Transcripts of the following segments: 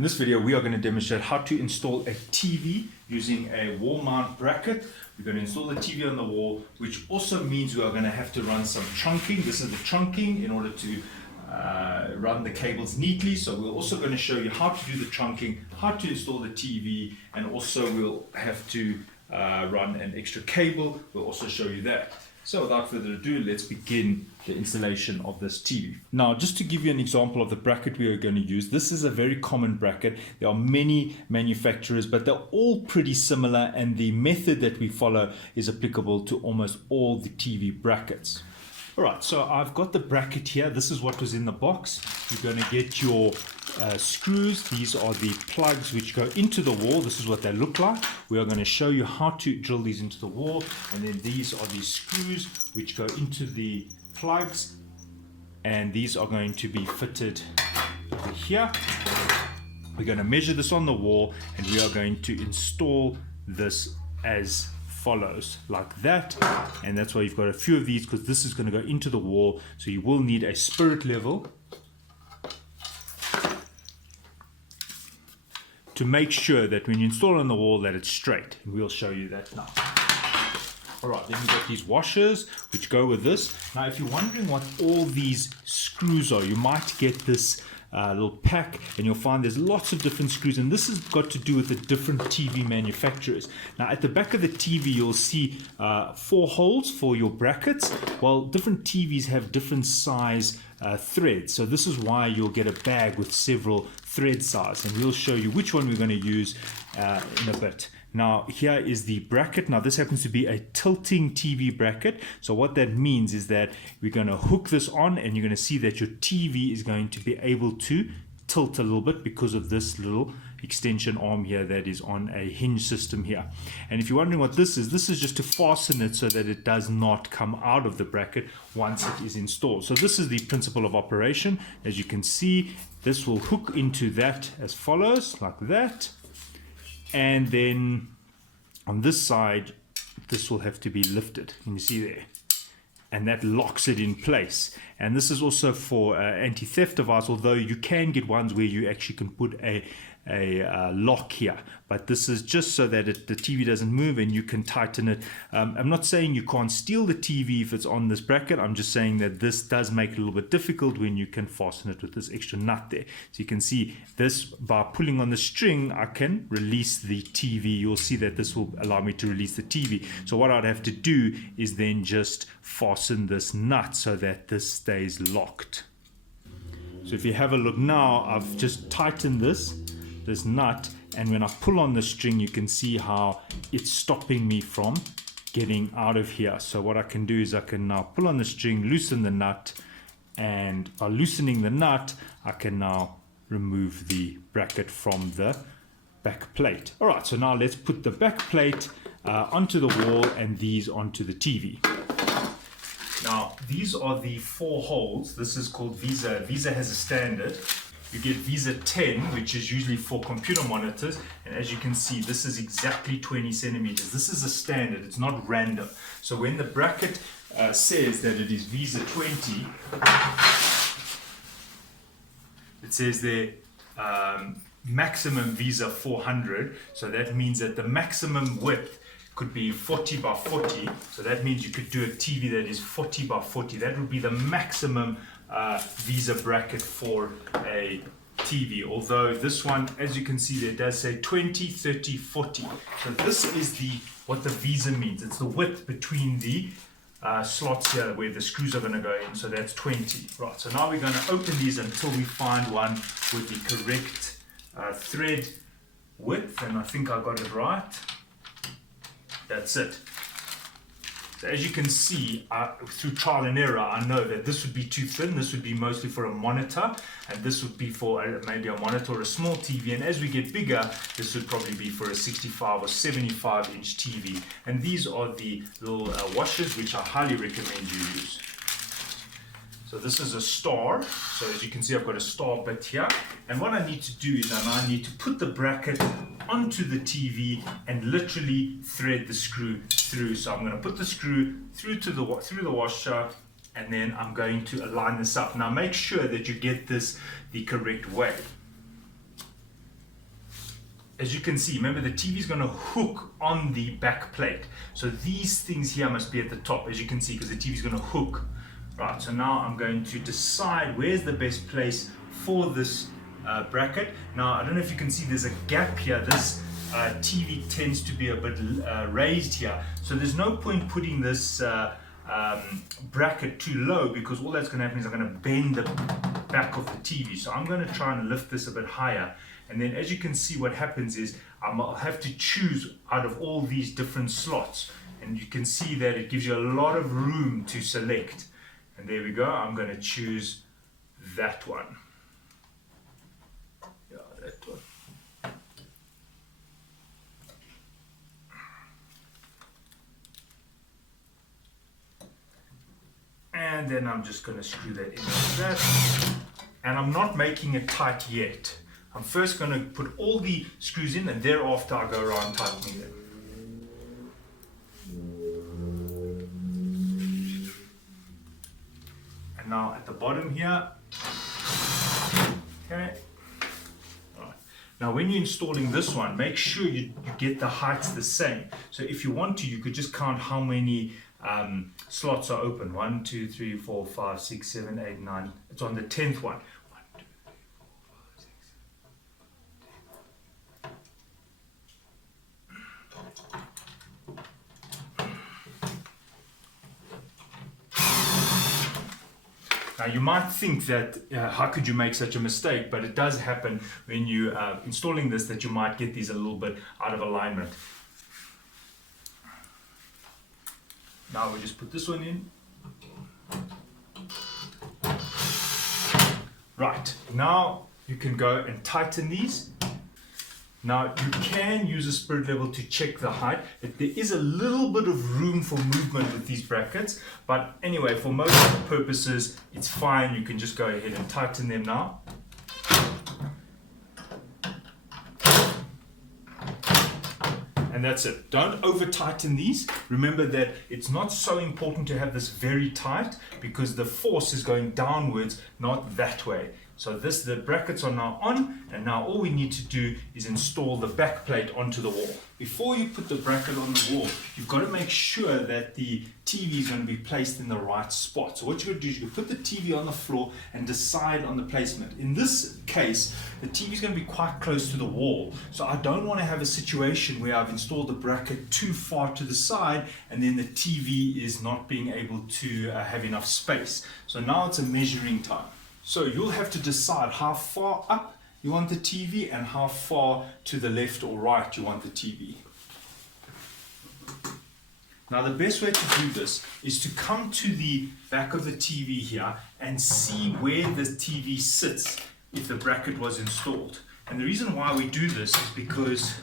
In this video, we are going to demonstrate how to install a TV using a wall mount bracket. We're going to install the TV on the wall, which also means we are going to have to run some trunking. This is the trunking in order to run the cables neatly. So we're also going to show you how to do the trunking, how to install the TV, and also we'll have to run an extra cable. We'll also show you that. So without further ado, let's begin the installation of this TV. Now, just to give you an example of the bracket we are going to use, this is a very common bracket. There are many manufacturers, but they're all pretty similar, and the method that we follow is applicable to almost all the TV brackets. All right, so I've got the bracket here. This is what was in the box. You're going to get your screws. These are the plugs which go into the wall. This is what they look like. We are going to show you how to drill these into the wall. And then these are the screws which go into the plugs. And these are going to be fitted over here. We're going to measure this on the wall, and we are going to install this as follows, like that. And that's why you've got a few of these, because this is going to go into the wall, so you will need a spirit level to make sure that when you install it on the wall that it's straight, and we'll show you that now. Alright, then we've got these washers which go with this. Now if you're wondering what all these screws are, you might get this little pack, and you'll find there's lots of different screws, and this has got to do with the different TV manufacturers. Now at the back of the TV you'll see 4 holes for your brackets. Well, different TVs have different size threads, so this is why you'll get a bag with several thread size, and we'll show you which one we're going to use in a bit. Now here is the bracket. Now this happens to be a tilting TV bracket. So what that means is that we're going to hook this on, and you're going to see that your TV is going to be able to tilt a little bit because of this little extension arm here that is on a hinge system here. And if you're wondering what this is just to fasten it so that it does not come out of the bracket once it is installed. So this is the principle of operation. As you can see, this will hook into that as follows, like that. And then on this side, this will have to be lifted. Can you see there? And that locks it in place. And this is also for anti-theft device, although you can get ones where you actually can put a lock here, but this is just so that the TV doesn't move and you can tighten it. I'm not saying you can't steal the TV if it's on this bracket. I'm just saying that this does make it a little bit difficult when you can fasten it with this extra nut there. So you can see this, by pulling on the string, I can release the TV. You'll see that this will allow me to release the TV. So what I'd have to do is then just fasten this nut so that this stays locked. So if you have a look now, I've just tightened this nut, and when I pull on the string you can see how it's stopping me from getting out of here. So what I can do is I can now pull on the string, loosen the nut, and by loosening the nut I can now remove the bracket from the back plate. Alright, so now let's put the back plate onto the wall and these onto the TV. Now these are the 4 holes. This is called VESA. VESA has a standard. You get VESA 10, which is usually for computer monitors, and as you can see, this is exactly 20 centimeters. This is a standard, it's not random. So when the bracket says that it is VESA 20, it says there maximum VESA 400, so that means that the maximum width could be 40 by 40, so that means you could do a TV that is 40 by 40. That would be the maximum VESA bracket for a TV, although this one, as you can see there, does say 20, 30, 40. So this is what the VESA means. It's the width between the slots here where the screws are going to go in, so that's 20. Right, so now we're going to open these until we find one with the correct thread width, and I think I got it right. That's it. So as you can see, through trial and error, I know that this would be too thin. This would be mostly for a monitor, and this would be for maybe a monitor or a small TV. And as we get bigger, this would probably be for a 65 or 75 inch TV. And these are the little washers which I highly recommend you use. So this is a star. So as you can see, I've got a star bit here. And what I need to do is I need to put the bracket onto the TV and literally thread the screw through. So I'm going to put the screw through the washer, and then I'm going to align this up. Now make sure that you get this the correct way. as you can see, remember the TV is going to hook on the back plate. So these things here must be at the top, as you can see, because the TV is going to hook. Right, so now I'm going to decide where's the best place for this bracket. Now, I don't know if you can see there's a gap here. This TV tends to be a bit raised here. So there's no point putting this bracket too low, because all that's going to happen is I'm going to bend the back of the TV. So I'm going to try and lift this a bit higher. And then as you can see, what happens is I'll have to choose out of all these different slots. And you can see that it gives you a lot of room to select. And there we go. I'm going to choose that one. Yeah, that one. And then I'm just going to screw that in like that. And I'm not making it tight yet. I'm first going to put all the screws in, and thereafter I go around tightening them. And now at the bottom here, okay. Right. Now when you're installing this one, make sure you get the heights the same. So if you want to, you could just count how many slots are open. 1, 2, 3, 4, 5, 6, 7, 8, 9. It's on the 10th one. 1, 2, 3, 4, 5, 6, 7. Now you might think that how could you make such a mistake, but it does happen when you installing this, that you might get these a little bit out of alignment. Now we just put this one in. Right, now you can go and tighten these. Now you can use a spirit level to check the height. There is a little bit of room for movement with these brackets, but anyway, for most purposes, it's fine. You can just go ahead and tighten them now. And that's it. Don't over tighten these. Remember that it's not so important to have this very tight, because the force is going downwards, not that way. So the brackets are now on, and now all we need to do is install the back plate onto the wall. Before you put the bracket on the wall, you've got to make sure that the TV is going to be placed in the right spot. So what you're going to do is you put the TV on the floor and decide on the placement. In this case, the TV is going to be quite close to the wall. So I don't want to have a situation where I've installed the bracket too far to the side and then the TV is not being able to have enough space. So now it's a measuring time. So you'll have to decide how far up you want the TV and how far to the left or right you want the TV. Now the best way to do this is to come to the back of the TV here and see where the TV sits if the bracket was installed. And the reason why we do this is because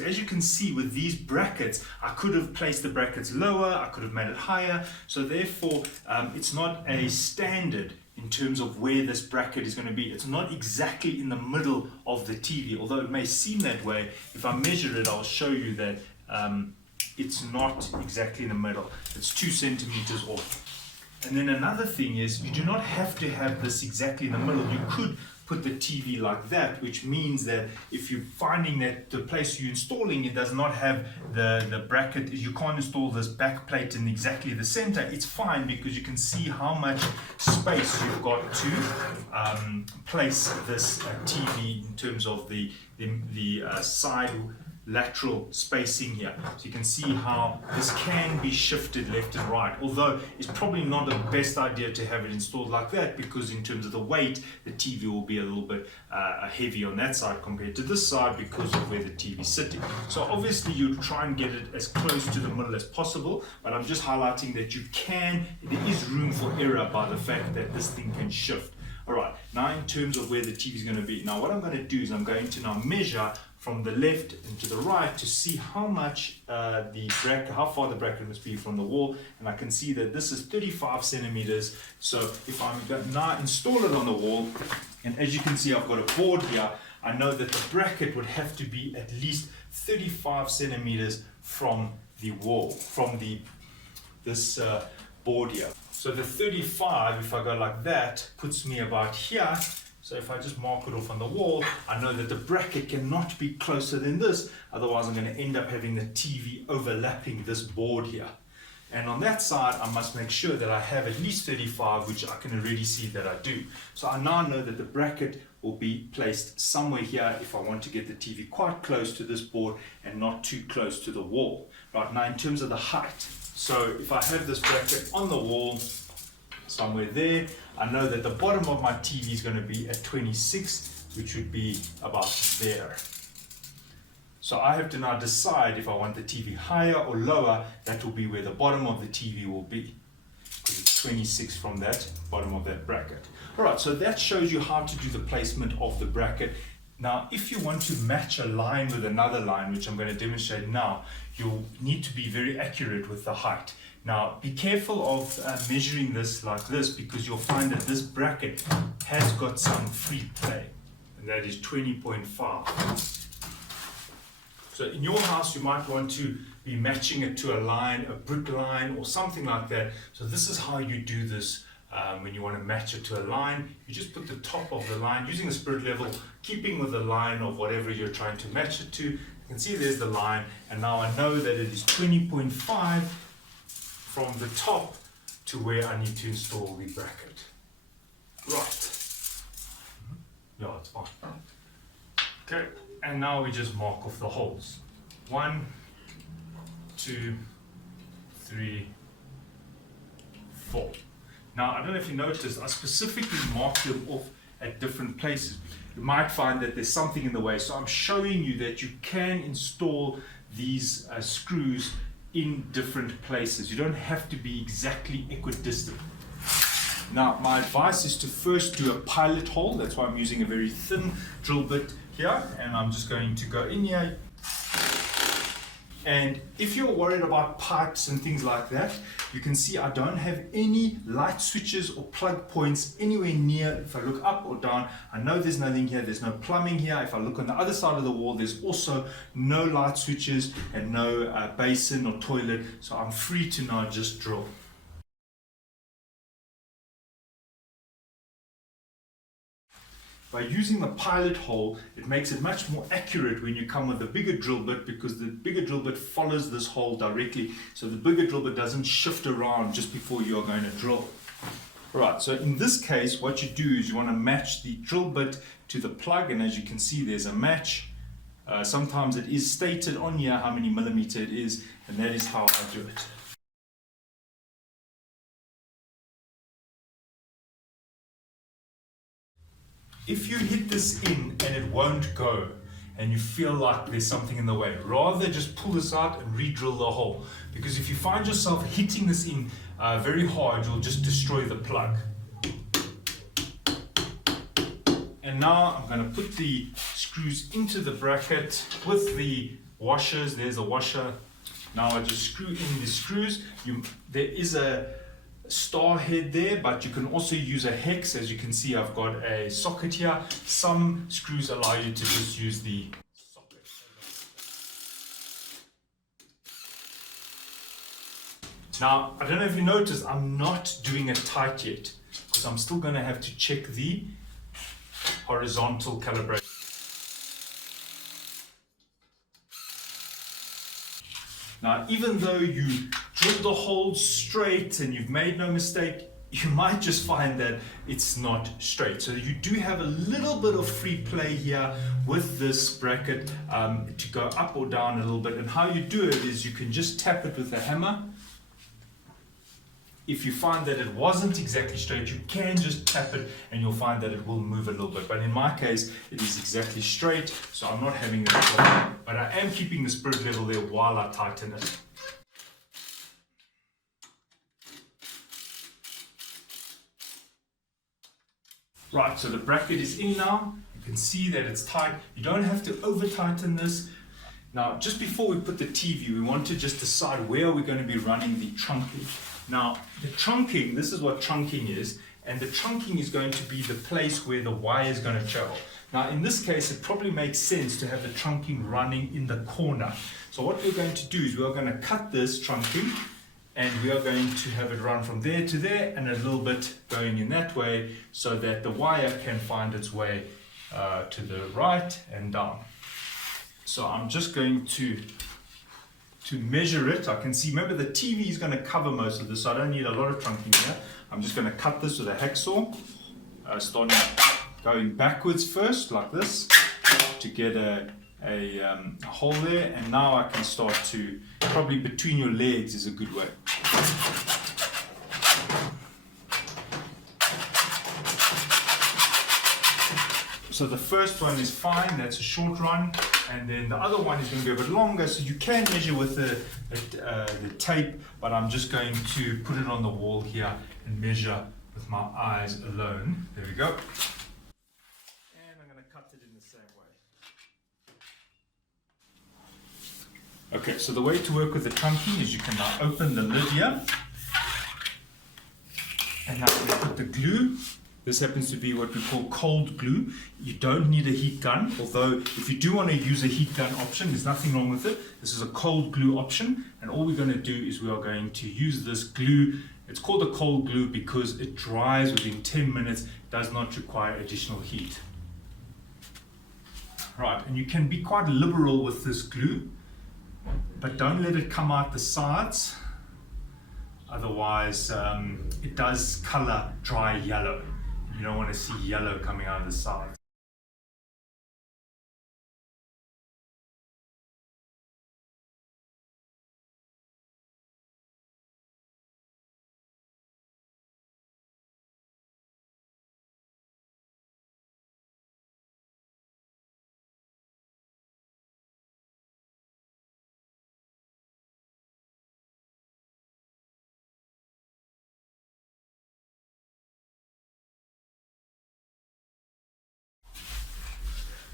as you can see with these brackets, I could have placed the brackets lower, I could have made it higher, so therefore it's not a standard in terms of where this bracket is going to be. It's not exactly in the middle of the TV, although it may seem that way. If I measure it, I'll show you that it's not exactly in the middle. It's 2 centimeters off. And then another thing is, you do not have to have this exactly in the middle. You could put the TV like that, which means that if you're finding that the place you're installing it does not have the bracket, you can't install this back plate in exactly the center, it's fine, because you can see how much space you've got to place this TV in terms of the side lateral spacing here. So you can see how this can be shifted left and right, although it's probably not the best idea to have it installed like that, because in terms of the weight, the TV will be a little bit heavy on that side compared to this side because of where the TV is sitting. So obviously you try and get it as close to the middle as possible, but I'm just highlighting that there is room for error by the fact that this thing can shift. Alright, now in terms of where the TV is going to be, now what I'm going to do is I'm going to now measure from the left and to the right to see how much how far the bracket must be from the wall, and I can see that this is 35 centimeters. So if I'm going to now install it on the wall, and as you can see I've got a board here, I know that the bracket would have to be at least 35 centimeters from the wall, from this board here. So the 35, if I go like that, puts me about here, So if I just mark it off on the wall, I know that the bracket cannot be closer than this, otherwise I'm going to end up having the TV overlapping this board here. And on that side, I must make sure that I have at least 35, which I can already see that I do. So I now know that the bracket will be placed somewhere here if I want to get the TV quite close to this board and not too close to the wall. Right, now in terms of the height, so if I have this bracket on the wall, somewhere there, I know that the bottom of my TV is going to be at 26, which would be about there. So I have to now decide if I want the TV higher or lower. That will be where the bottom of the TV will be, because it's 26 from that bottom of that bracket. Alright, so that shows you how to do the placement of the bracket. Now, if you want to match a line with another line, which I'm going to demonstrate now, you'll need to be very accurate with the height. Now, be careful of measuring this like this, because you'll find that this bracket has got some free play, and that is 20.5. So in your house, you might want to be matching it to a line, a brick line, or something like that. So this is how you do this when you want to match it to a line. You just put the top of the line, using a spirit level, keeping with the line of whatever you're trying to match it to. You can see there's the line, and now I know that it is 20.5 from the top to where I need to install the bracket. Right. Yeah, it's fine. Okay, and now we just mark off the holes. 1, 2, 3, 4. Now, I don't know if you noticed, I specifically marked them off at different places. You might find that there's something in the way, so I'm showing you that you can install these screws in different places. You don't have to be exactly equidistant. Now, my advice is to first do a pilot hole. That's why I'm using a very thin drill bit here, and I'm just going to go in here. And if you're worried about pipes and things like that, you can see I don't have any light switches or plug points anywhere near. If I look up or down, I know there's nothing here. There's no plumbing here. If I look on the other side of the wall, there's also no light switches and no basin or toilet. So I'm free to now just drill. By using the pilot hole, it makes it much more accurate when you come with a bigger drill bit, because the bigger drill bit follows this hole directly, so the bigger drill bit doesn't shift around just before you're going to drill. Right, so in this case, what you do is you want to match the drill bit to the plug, and as you can see, there's a match. Sometimes it is stated on here how many millimeter it is, and that is how I do it. If you hit this in and it won't go, and you feel like there's something in the way, rather just pull this out and re-drill the hole. Because if you find yourself hitting this in very hard, you'll just destroy the plug. And now I'm going to put the screws into the bracket with the washers. There's a washer. Now I just screw in the screws. There is a star head there, but you can also use a hex. As you can see, I've got a socket here. Some screws allow you to just use the socket. Now, I don't know if you noticed, I'm not doing it tight yet, because I'm still going to have to check the horizontal calibration. Now, even though you drilled the hole straight and you've made no mistake, you might just find that it's not straight. So you do have a little bit of free play here with this bracket to go up or down a little bit. And how you do it is you can just tap it with a hammer. If you find that it wasn't exactly straight, you can just tap it and you'll find that it will move a little bit. But in my case, it is exactly straight, so I'm not having that problem. But I am keeping the spirit level there while I tighten it. Right, so the bracket is in now. You can see that it's tight. You don't have to over tighten this. Now, just before we put the TV, we want to just decide where we're going to be running the trunking. Now, the trunking, this is what trunking is, and the trunking is going to be the place where the wire is going to travel. Now, in this case, it probably makes sense to have the trunking running in the corner. So what we're going to do is we're going to cut this trunking And we are going to have it run from there to there and a little bit going in that way so that the wire can find its way to the right and down. So I'm just going to measure it. I can see, remember the TV is going to cover most of this, so I don't need a lot of trunking here. I'm just going to cut this with a hacksaw, starting going backwards first like this to get a hole there, and now I can start to, probably between your legs is a good way. So the first one is fine, that's a short run, and then the other one is going to be a bit longer, so you can measure with the tape, but I'm just going to put it on the wall here and measure with my eyes alone. There we go. And I'm going to cut it in the same way. Okay, so the way to work with the trunking is you can now open the lid here, and now we put the glue. This happens to be what we call cold glue. You don't need a heat gun, although if you do want to use a heat gun option, there's nothing wrong with it. This is a cold glue option, and all we're going to do is we are going to use this glue. It's called a cold glue because it dries within 10 minutes, does not require additional heat. Right, and you can be quite liberal with this glue, but don't let it come out the sides. Otherwise, it does color dry yellow. You don't want to see yellow coming out of the sides.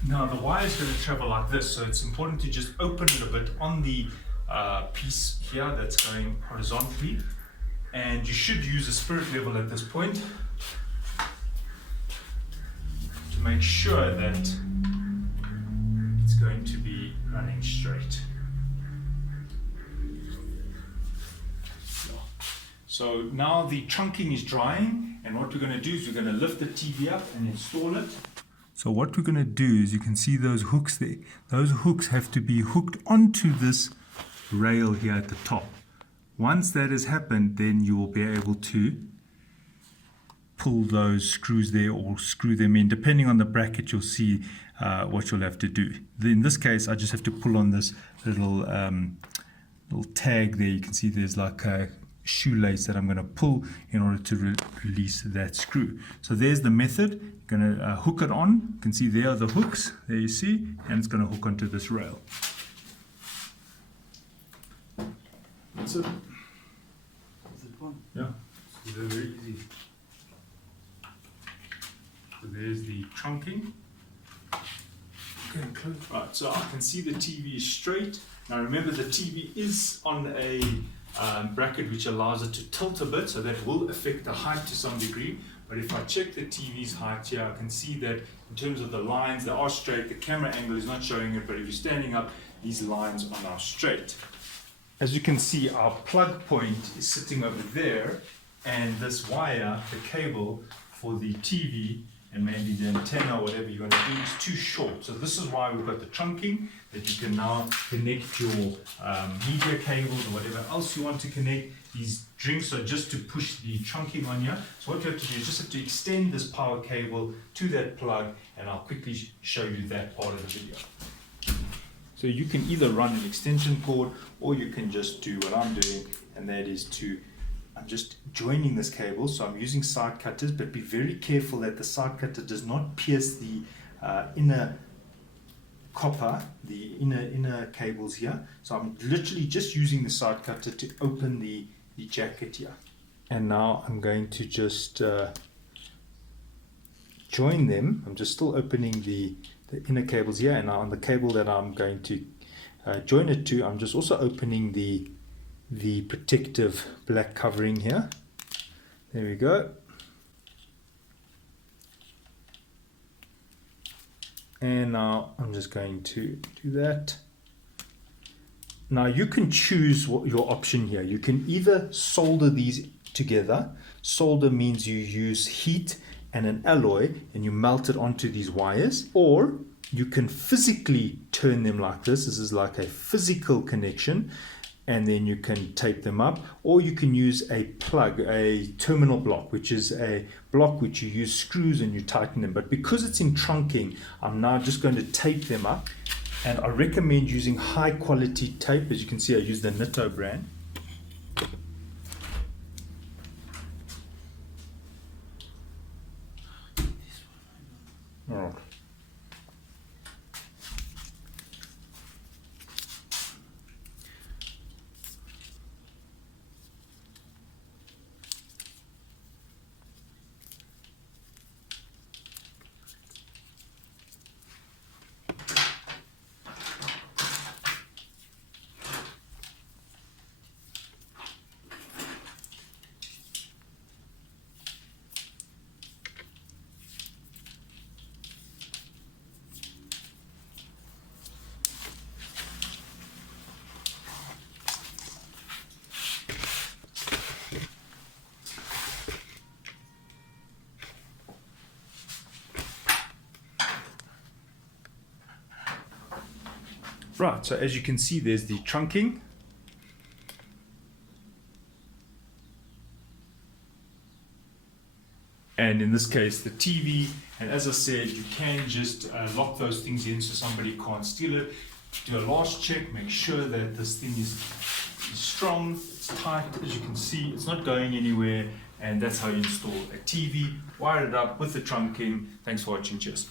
Now the wire is going to travel like this, so it's important to just open it a bit on the piece here that's going horizontally, and you should use a spirit level at this point to make sure that it's going to be running straight. So now the trunking is drying, and what we're going to do is we're going to lift the TV up and install it. So what we're going to do is, you can see those hooks there. Those hooks have to be hooked onto this rail here at the top. Once that has happened, then you will be able to pull those screws there or screw them in. Depending on the bracket, you'll see what you'll have to do. In this case, I just have to pull on this little tag there. You can see there's like a shoelace that I'm going to pull in order to release that screw. So there's the method. Going to hook it on. You can see there are the hooks, there you see, and it's going to hook onto this rail. That's it. Is it one? Yeah, so they're very easy. So there's the trunking. Right, so I can see the TV is straight. Now remember, the TV is on a bracket which allows it to tilt a bit, so that will affect the height to some degree. But if I check the TV's height here, I can see that in terms of the lines, they are straight. The camera angle is not showing it, but if you're standing up, these lines are now straight. As you can see, our plug point is sitting over there, and this wire, the cable for the TV and maybe the antenna or whatever you're going to do, is too short. So this is why we've got the trunking, that you can now connect your media cables or whatever else you want to connect. These drinks are just to push the trunking on here. So what you have to do is just have to extend this power cable to that plug, and I'll quickly show you that part of the video. So you can either run an extension cord, or you can just do what I'm doing, and that is I'm just joining this cable. So I'm using side cutters, but be very careful that the side cutter does not pierce the inner copper, the inner cables here. So I'm literally just using the side cutter to open the jacket here. And now I'm going to just join them. I'm just still opening the inner cables here, and now on the cable that I'm going to join it to, I'm just also opening the protective black covering here. There we go. And now I'm just going to do that. Now you can choose what your option here. You can either solder these together. Solder means you use heat and an alloy and you melt it onto these wires, or you can physically turn them like this. This is like a physical connection, and then you can tape them up, or you can use a plug, a terminal block, which is a block which you use screws and you tighten them. But because it's in trunking, I'm now just going to tape them up, and I recommend using high quality tape. As you can see, I use the Nitto brand. All right. Right, so as you can see, there's the trunking. And in this case, the TV. And as I said, you can just lock those things in so somebody can't steal it. Do a last check, make sure that this thing is strong, it's tight. As you can see, it's not going anywhere. And that's how you install a TV. Wire it up with the trunking. Thanks for watching. Cheers.